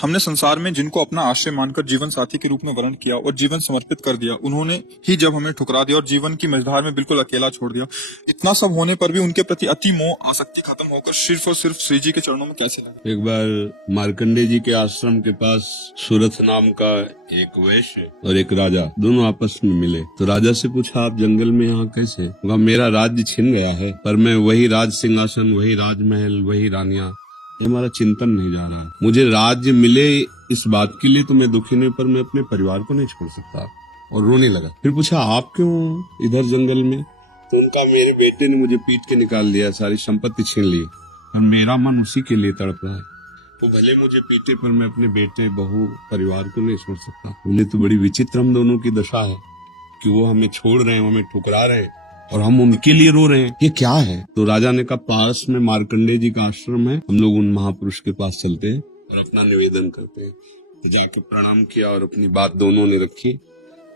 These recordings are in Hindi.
हमने संसार में जिनको अपना आश्रय मानकर जीवन साथी के रूप में वर्ण किया और जीवन समर्पित कर दिया, उन्होंने ही जब हमें ठुकरा दिया और जीवन की मझधार में बिल्कुल अकेला छोड़ दिया, इतना सब होने पर भी उनके प्रति अति मोह आसक्ति खत्म होकर सिर्फ और सिर्फ श्री जी के चरणों में कैसे लगे। एक बार मार्कंडेय जी के आश्रम के पास सूरथ नाम का एक वैश्य और एक राजा दोनों आपस में मिले। तो राजा से पूछा, आप जंगल में यहाँ कैसे? कहा, मेरा राज्य छिन गया है, पर मैं वही राज सिंहासन, वही राजमहल, वही रानियां, हमारा चिंतन नहीं जा रहा। मुझे राज्य मिले इस बात के लिए तो मैं दुखी नहीं, पर मैं अपने परिवार को नहीं छोड़ सकता। और रोने लगा। फिर पूछा, आप क्यों इधर जंगल में? तो उनका, मेरे बेटे ने मुझे पीट के निकाल दिया, सारी संपत्ति छीन ली और मेरा मन उसी के लिए तड़प रहा है। वो भले मुझे पीटे, पर मैं अपने बेटे, बहू, परिवार को नहीं छोड़ सकता। बोले, तो बड़ी विचित्र हम दोनों की दशा है कि वो हमें छोड़ रहे हैं, हमें ठुकरा रहे हैं और हम उनके लिए रो रहे हैं, ये क्या है? तो राजा ने कहा, पास में मार्कंडेय जी का आश्रम है, हम लोग उन महापुरुष के पास चलते हैं और अपना निवेदन करते हैं। तो जाके प्रणाम किया और अपनी बात दोनों ने रखी।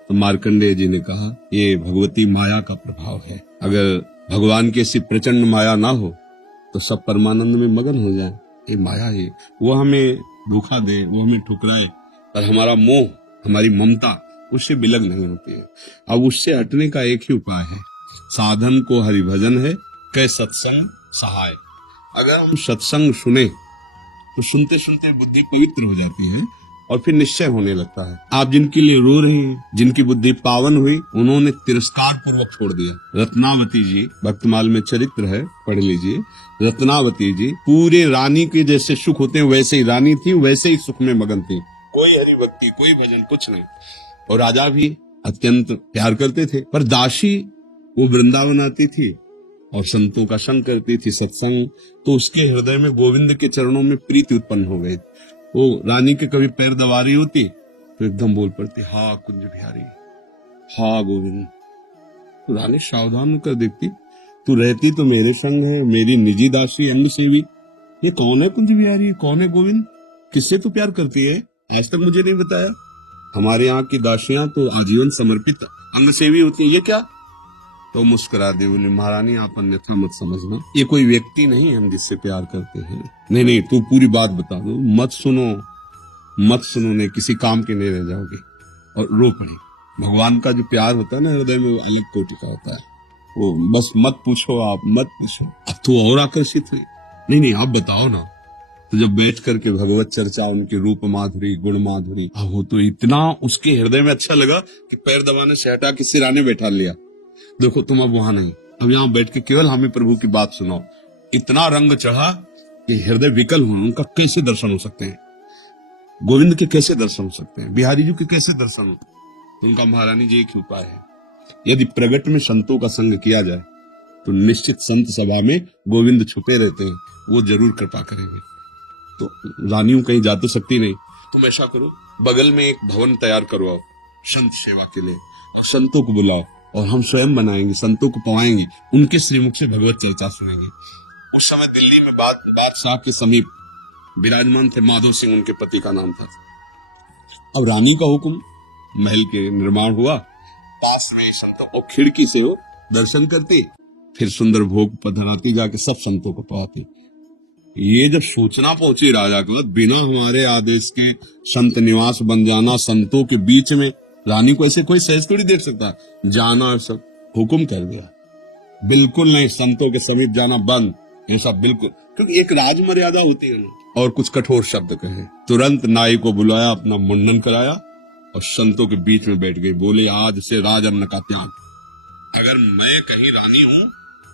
तो मार्कंडेय जी ने कहा, ये भगवती माया का प्रभाव है। अगर भगवान की ऐसी प्रचंड माया ना हो तो सब परमानंद में मगन हो जाए। ये माया है, वो हमें धोखा दे, वो हमें ठुकराए, पर हमारा मोह, हमारी ममता उससे बिलग नहीं होती है। अब उससे हटने का एक ही उपाय है, साधन को हरिभजन है, कै सत्संग सहाय। अगर हम सत्संग सुने तो सुनते सुनते बुद्धि पवित्र हो जाती है और फिर निश्चय होने लगता है। आप जिनके लिए रो रहे हैं, जिनकी बुद्धि पावन हुई, उन्होंने तिरस्कार पूर्वक छोड़ दिया। रत्नावती जी, भक्तमाल में चरित्र है, पढ़ लीजिए। रत्नावती जी पूरे रानी के जैसे सुख होते हैं वैसे ही रानी थी, वैसे ही सुख में मगन थी। कोई हरि भक्ति, कोई भजन, कुछ नहीं। और राजा भी अत्यंत प्यार करते थे, पर दासी वो वृंदावन आती थी और संतों का संग करती थी, सत्संग। तो उसके हृदय में गोविंद के चरणों में प्रीति उत्पन्न हो गई। वो रानी के कभी पैर दबा रही होती तो एकदम बोल पड़ती, हा कुंज बिहारी, हा गोविंद। तो रानी सावधान होकर देखती, तू रहती तो मेरे संग है, मेरी निजी दासी, अंग सेवी। ये कौन है कुंज बिहारी, कौन है गोविंद? किससे तू प्यार करती है? आज तक मुझे नहीं बताया। हमारे यहाँ की दासियां तो आजीवन समर्पित अंग सेवी होती है, ये क्या? तो मुस्कुरा दी, बोली, महारानी आप अन्यथा मत समझना, ये कोई व्यक्ति नहीं है हम जिससे प्यार करते हैं। नहीं नहीं, तू पूरी बात बता दो, मत सुनो, मत सुनो, नहीं किसी काम के नहीं रह जाओगे। और रो पड़ी। भगवान का जो प्यार होता है ना हृदय में, वो अलग कोटि का होता है। वो बस मत पूछो, आप मत पूछो। अब तो और आकर्षित हुई, नहीं नहीं आप बताओ ना। तो जब बैठ करके भगवत चर्चा, उनकी रूप माधुरी, गुण माधुरी, वो तो इतना उसके हृदय में अच्छा लगा कि पैर दबाने से हटा के सिराने बैठा लिया। देखो तुम अब वहां नहीं, अब यहाँ बैठ के केवल हमें प्रभु की बात सुनाओ। इतना रंग चढ़ा कि हृदय विकल हुआ। उनका कैसे दर्शन हो सकते हैं? गोविंद के कैसे दर्शन हो सकते हैं? बिहारी जी के कैसे दर्शन हो? तो उनका, महारानी जी एक ही उपाय है, यदि प्रगट में संतों का संग किया जाए तो निश्चित संत सभा में गोविंद छुपे रहते हैं, वो जरूर कृपा करेंगे। तो रानियों कहीं जा तो सकती नहीं, तुम ऐसा करो, बगल में एक भवन तैयार करवाओ संत सेवा के लिए, और संतों को बुलाओ और हम स्वयं बनाएंगे, संतों को पवाएंगे, उनके श्रीमुख से भगवत चर्चा सुनेंगे। उस समय दिल्ली में बादशाह के समीप विराजमान थे माधव सिंह, उनके पति का नाम था। अब रानी का हुक्म, महल के निर्माण हुआ, पास में संतों को खिड़की से हो दर्शन करती, फिर सुंदर भोग पधराती, जाके सब संतों को पवाती। ये जब सूचना पहुंची राजा को, बिना हमारे आदेश के संत निवास बन जाना, संतों के बीच में, रानी को ऐसे कोई सहज थोड़ी देख सकता, जाना सब हुक्म कर दिया। बिल्कुल नहीं, संतों के समीप जाना बंद, ऐसा बिल्कुल, क्योंकि एक राज मर्यादा होती है ना। और कुछ कठोर शब्द कहे। तुरंत नाई को बुलाया, अपना मुंडन कराया और संतों के बीच में बैठ गई। बोले, आज से राज अन्न का त्याग। अगर मैं कहीं रानी हूं,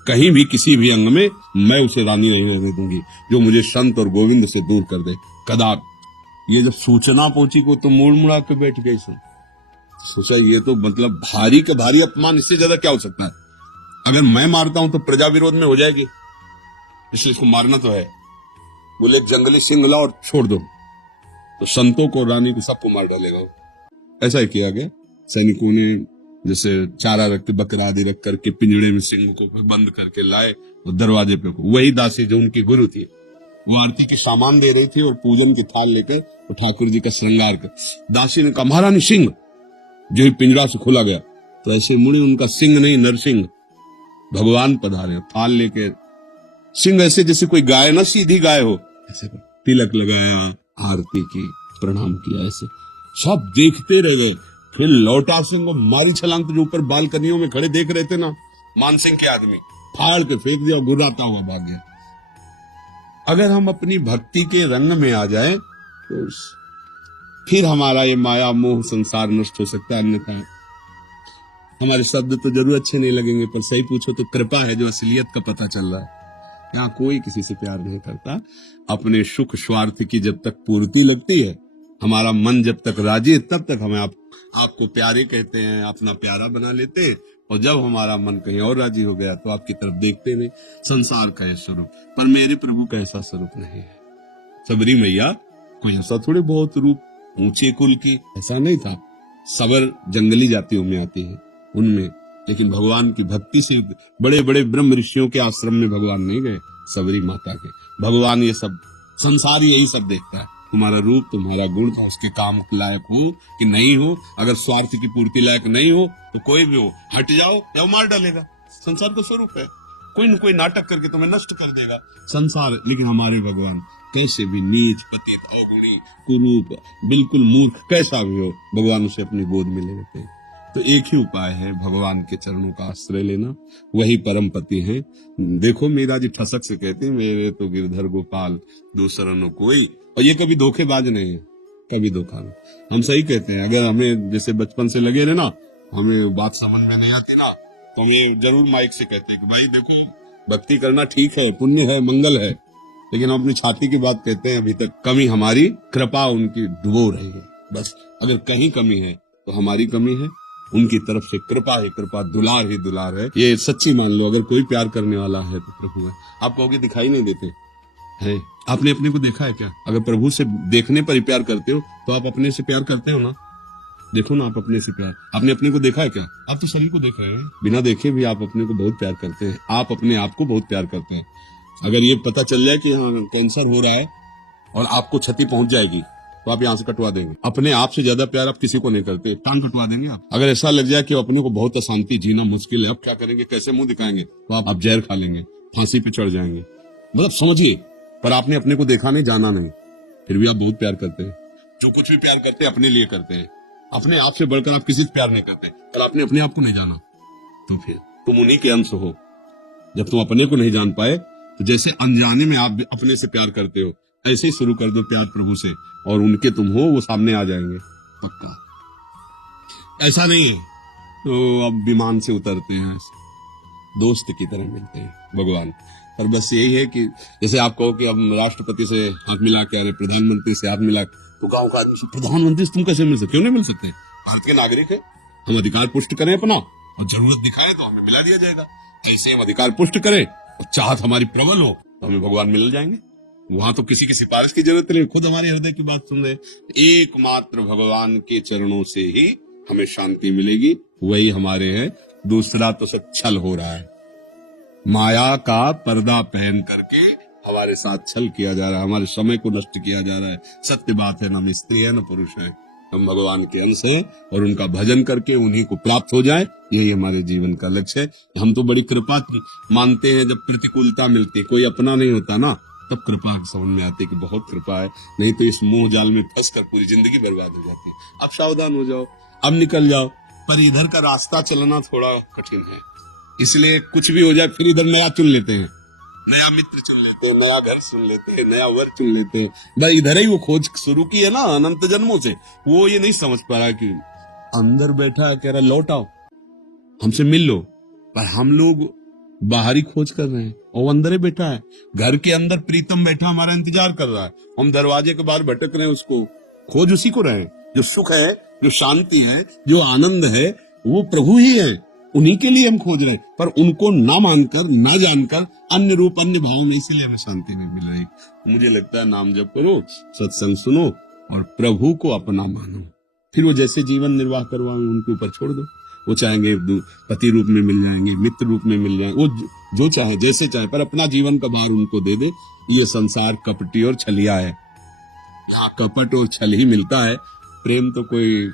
कहीं भी किसी भी अंग में, मैं उसे रानी नहीं रहने दूंगी जो मुझे संत और गोविंद से दूर कर दे, कदापि। ये जब सूचना पहुंची को तो मुड़ मुड़ा के बैठ गई। सोचा ये तो मतलब भारी का भारी अपमान, इससे ज्यादा क्या हो सकता है? अगर मैं मारता हूं तो प्रजा विरोध में हो जाएगी, इसलिए इसको मारना तो है। बोले, एक जंगली सिंह लाओ और छोड़ दो, तो संतों को, रानी को, सबको मार डालेगा। ऐसा ही किया गया। सैनिकों ने जैसे चारा रख, बकरा आदि रख करके पिंजड़े में सिंह को बंद करके लाए और दरवाजे पे। वही दासी जो उनकी गुरु थी, वो आरती के सामान दे रही थी और पूजन की थाल लेकर तो ठाकुर जी का श्रृंगार कर। दासी ने कहा, महारानी सिंह। जो ही पिंजरा से खुला गया तो ऐसे मुड़े, उनका सिंह नहीं नरसिंह, भगवान पधारे, थाल लेके। सिंह ऐसे जैसे कोई गाय ना, सीधी गाय हो, ऐसे तिलक लगाया, आरती की। प्रणाम किया ऐसे। सब देखते रह गए। फिर लौटा सिंह को मारी छलांग, तो जो ऊपर बालकनियों में खड़े देख रहे थे ना मान सिंह के आदमी, फाड़ के फेंक दिया और गुर्राता हुआ भाग गया। अगर हम अपनी भक्ति के रंग में आ जाए तो फिर हमारा ये माया मोह संसार नष्ट हो सकता है। अन्यथा हमारे शब्द तो जरूर अच्छे नहीं लगेंगे, पर सही पूछो तो कृपा है जो असलियत का पता चल रहा है। यहाँ कोई किसी से प्यार नहीं करता। अपने सुख स्वार्थ की जब तक पूर्ति लगती है, हमारा मन जब तक राजी है, तब तक हमें आपको प्यारे कहते हैं, अपना प्यारा बना लेते हैं। और जब हमारा मन कहीं और राजी हो गया तो आपकी तरफ देखते नहीं। संसार का है स्वरूप, पर मेरे प्रभु का ऐसा स्वरूप नहीं है। सबरी मैया कोई ऐसा थोड़े बहुत रूप ऊंचे कुल की, ऐसा नहीं था। सबर जंगली जातियों में आती है उनमें, लेकिन भगवान की भक्ति से बड़े बड़े ब्रह्म ऋषियों के आश्रम में भगवान नहीं गए, सबरी माता के। भगवान ये सब संसार यही सब देखता है, तुम्हारा रूप, तुम्हारा गुण, उसके काम लायक हो कि नहीं हो। अगर स्वार्थ की पूर्ति लायक नहीं हो तो कोई भी हो, हट जाओ या मार डालेगा। संसार का स्वरूप है, कोई न कोई नाटक करके तुम्हें नष्ट कर देगा संसार। लेकिन हमारे भगवान कैसे भी नीच, पतित, अवगुणी, कुरूप, बिल्कुल मूर्ख कैसा भी हो, भगवान उसे अपनी गोद में ले लेते हैं। तो एक ही उपाय है, भगवान के चरणों का आश्रय लेना, वही परम पति है। देखो मीरा जी ठसक से कहती है, मेरे तो गिरधर गोपाल दूसरा न कोई। और ये कभी धोखेबाज नहीं है, कभी धोखा नहीं। हम सही कहते हैं। अगर हमें जैसे बचपन से लगे रहे ना, हमें बात समझ में नहीं आती ना, तो हमें जरूर माइक से कहते हैं कि भाई देखो, भक्ति करना ठीक है, पुण्य है, मंगल है, लेकिन हम अपनी छाती की बात कहते हैं। अभी तक कमी हमारी, कृपा उनकी डुबो रही है। बस अगर कहीं कमी है तो हमारी कमी है, उनकी तरफ से कृपा है, कृपा, दुलार ही दुलार है। ये सच्ची मान लो। अगर कोई प्यार करने वाला है तो प्रभु है। आप कहोगे दिखाई नहीं देते है, आपने अपने को देखा है क्या? अगर प्रभु से देखने पर ही प्यार करते हो तो आप अपने से प्यार करते हो ना। देखो ना, आप अपने से प्यार, आपने अपने को देखा है क्या? आप तो शरीर को देख रहे हैं, बिना देखे भी आप अपने को बहुत प्यार करते हैं। आप अपने आप को बहुत प्यार करते हैं। अगर ये पता चल जाए कि हाँ कैंसर हो रहा है और आपको क्षति पहुंच जाएगी तो आप यहाँ से कटवा देंगे। अपने आप से ज्यादा प्यार आप किसी को नहीं करते, टांग कटवा देंगे आप। अगर ऐसा लग जाए कि अपने को बहुत अशांति, जीना मुश्किल है, अब क्या करेंगे, कैसे मुंह दिखाएंगे, तो आप जहर खा लेंगे, फांसी पे चढ़ जाएंगे। मतलब समझिए, पर आपने अपने को देखा नहीं, जाना नहीं, फिर भी आप बहुत प्यार करते हैं। जो कुछ भी प्यार करते हैं अपने लिए करते हैं। अपने आप से बढ़कर आप किसी से प्यार नहीं करते, पर आपने अपने आप को नहीं जाना, तो फिर तुम उन्हीं के अंश हो। जब तुम अपने को नहीं जान पाए तो जैसे अनजाने में आप अपने से प्यार करते हो, ऐसे ही शुरू कर दो प्यार प्रभु से, और उनके तुम हो, वो सामने आ जाएंगे पक्का। ऐसा नहीं है तो अब विमान से उतरते हैं, दोस्त की तरह मिलते हैं भगवान। पर बस यही है कि जैसे आप कहो कि अब राष्ट्रपति से हाथ मिला के, अरे प्रधानमंत्री से हाथ मिला, तो गांव का आदमी से प्रधानमंत्री से तुम कैसे मिल सकते? क्यों नहीं मिल सकते? भारत के नागरिक है, हम अधिकार पुष्ट करें अपना, और जरूरत दिखाए तो हमें मिला दिया जाएगा। ऐसे हम अधिकार पुष्ट करें और चाहत हमारी प्रबल हो तो हमें भगवान मिल जाएंगे। वहां तो किसी की सिफारिश की जरूरत नहीं, खुद हमारे हृदय की बात सुन रहे। एकमात्र भगवान के चरणों से ही हमें शांति मिलेगी, वही हमारे हैं। दूसरा तो सब छल हो रहा है, माया का पर्दा पहन करके हमारे साथ छल किया जा रहा है, हमारे समय को नष्ट किया जा रहा है। सत्य बात है, न स्त्री है न पुरुष है, हम भगवान के अंश हैं, और उनका भजन करके उन्हीं को प्राप्त हो जाए, यही हमारे जीवन का लक्ष्य है। हम तो बड़ी कृपा मानते हैं, जब प्रतिकूलता मिलती, कोई अपना नहीं होता ना, तब कृपा समझ में आती कि बहुत कृपा है, नहीं तो इस मोह जाल में फंसकर पूरी जिंदगी बर्बाद हो जाती है। अब सावधान हो जाओ, अब निकल जाओ। पर इधर का रास्ता चलना थोड़ा कठिन है, इसलिए कुछ भी हो जाए फिर इधर नया चुन लेते हैं, नया मित्र चुन लेते हैं, नया घर चुन लेते हैं, नया वर चुन लेते हैं। बस इधर ही वो खोज शुरू की है ना अनंत जन्मों से। वो ये नहीं समझ पा रहा कि अंदर बैठा है, कह रहा लौट आओ, हमसे मिल लो, पर हम लोग बाहरी खोज कर रहे हैं और वो अंदर ही बैठा है। घर के अंदर प्रीतम बैठा हमारा इंतजार कर रहा है, हम दरवाजे के बाहर भटक रहे हैं, उसको खोज उसी को रहे हैं। जो सुख है, जो शांति है, जो आनंद है, वो प्रभु ही है, उन्हीं के लिए हम खोज रहे हैं। पर उनको ना मानकर, ना जानकर, अन्य रूप, अन्य भाव में, इसीलिए हमें शांति नहीं मिल रही। मुझे लगता है नाम जप करो, सत्संग सुनो और प्रभु को अपना मानो, फिर वो जैसे जीवन निर्वाह करवाएंगे उनके ऊपर छोड़ दो। वो चाहेंगे पति रूप में मिल जाएंगे, मित्र रूप में मिल जाएंगे, वो जो चाहे, जैसे चाहे, पर अपना जीवन का भार उनको दे दे। ये संसार कपटी और छलिया है, यहाँ कपट और छल ही मिलता है। प्रेम तो कोई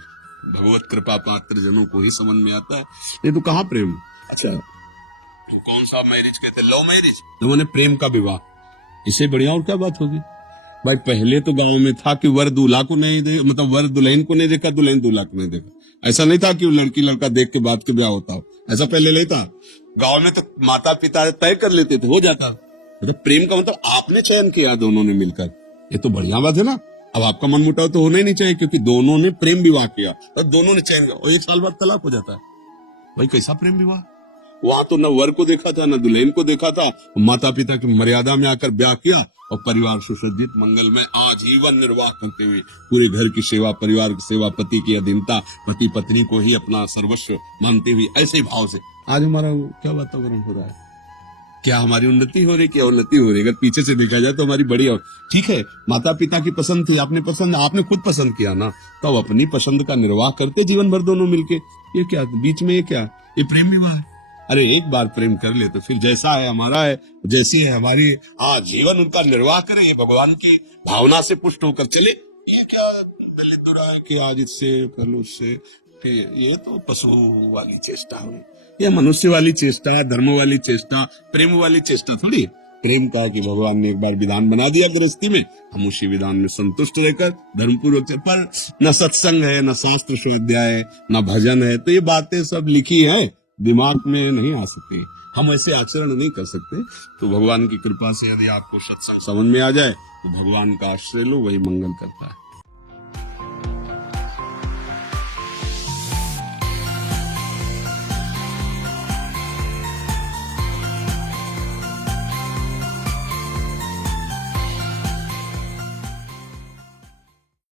भगवत कृपा पात्र जनों को ही समझ में आता है, नहीं तो कहाँ प्रेम। अच्छा, तो कौन सा मैरिज कहते, लव मैरिज, तो मैंने प्रेम का विवाह, इससे बढ़िया और क्या बात होगी। भाई पहले तो गांव में था कि वर दूल्हा को नहीं दे, मतलब वर दुल्हन को नहीं देखा, दुल्हन दूल्हा को नहीं देखा। ऐसा नहीं था कि वो लड़की लड़का देख के बाद के ब्याह होता हो, ऐसा पहले नहीं था। गांव में तो माता पिता तय कर लेते थे, हो जाता। मतलब प्रेम का मतलब आपने चयन किया दोनों ने मिलकर, ये तो बढ़िया बात है ना। अब आपका मन मुटाव तो होना ही नहीं चाहिए, क्योंकि दोनों ने प्रेम विवाह किया और दोनों ने चयन किया, और 1 साल बाद तलाक हो जाता है। भाई कैसा प्रेम विवाह। वहां तो न वर को देखा था न दुल्हन को देखा था, माता पिता की मर्यादा में आकर ब्याह किया और परिवार सुसज्जित मंगल में आजीवन निर्वाह करते हुए पूरे घर की सेवा, परिवार की सेवा, पति की अधीनता, पति पत्नी को ही अपना सर्वस्व मानते हुए ऐसे ही भाव से आज हमारा क्या वातावरण हो रहा है। क्या हमारी उन्नति हो रही, क्या उन्नति हो रही। अगर पीछे से देखा जाए तो हमारी बड़ी, और ठीक है माता पिता की पसंद थी, आपने खुद पसंद किया ना, तो अब अपनी पसंद का निर्वाह करते जीवन भर दोनों मिलके। ये क्या बीच में, ये क्या, ये प्रेम विवाह है। अरे एक बार प्रेम कर ले तो फिर जैसा है हमारा है, जैसी है हमारी, जीवन उनका निर्वाह करें, ये भगवान की भावना से पुष्ट होकर चले। ये क्या दलित हो रहा है कि आज इससे कल उससे, ये तो पशु वाली चेष्टा हुई, ये मनुष्य वाली चेष्टा, धर्म वाली चेष्टा, प्रेम वाली चेष्टा थोड़ी। प्रेम का कि भगवान ने एक बार विधान बना दिया गृहस्थी में, हम उसी विधान में संतुष्ट रहकर धर्मपूर्वक। पर न सत्संग है, न शास्त्र स्वाध्याय है, न भजन है, तो ये बातें सब लिखी है, दिमाग में नहीं आ सकती, हम ऐसे आचरण नहीं कर सकते। तो भगवान की कृपा से यदि आपको सत्संग समझ में आ जाए तो भगवान का आश्रय लो, वही मंगल करता है।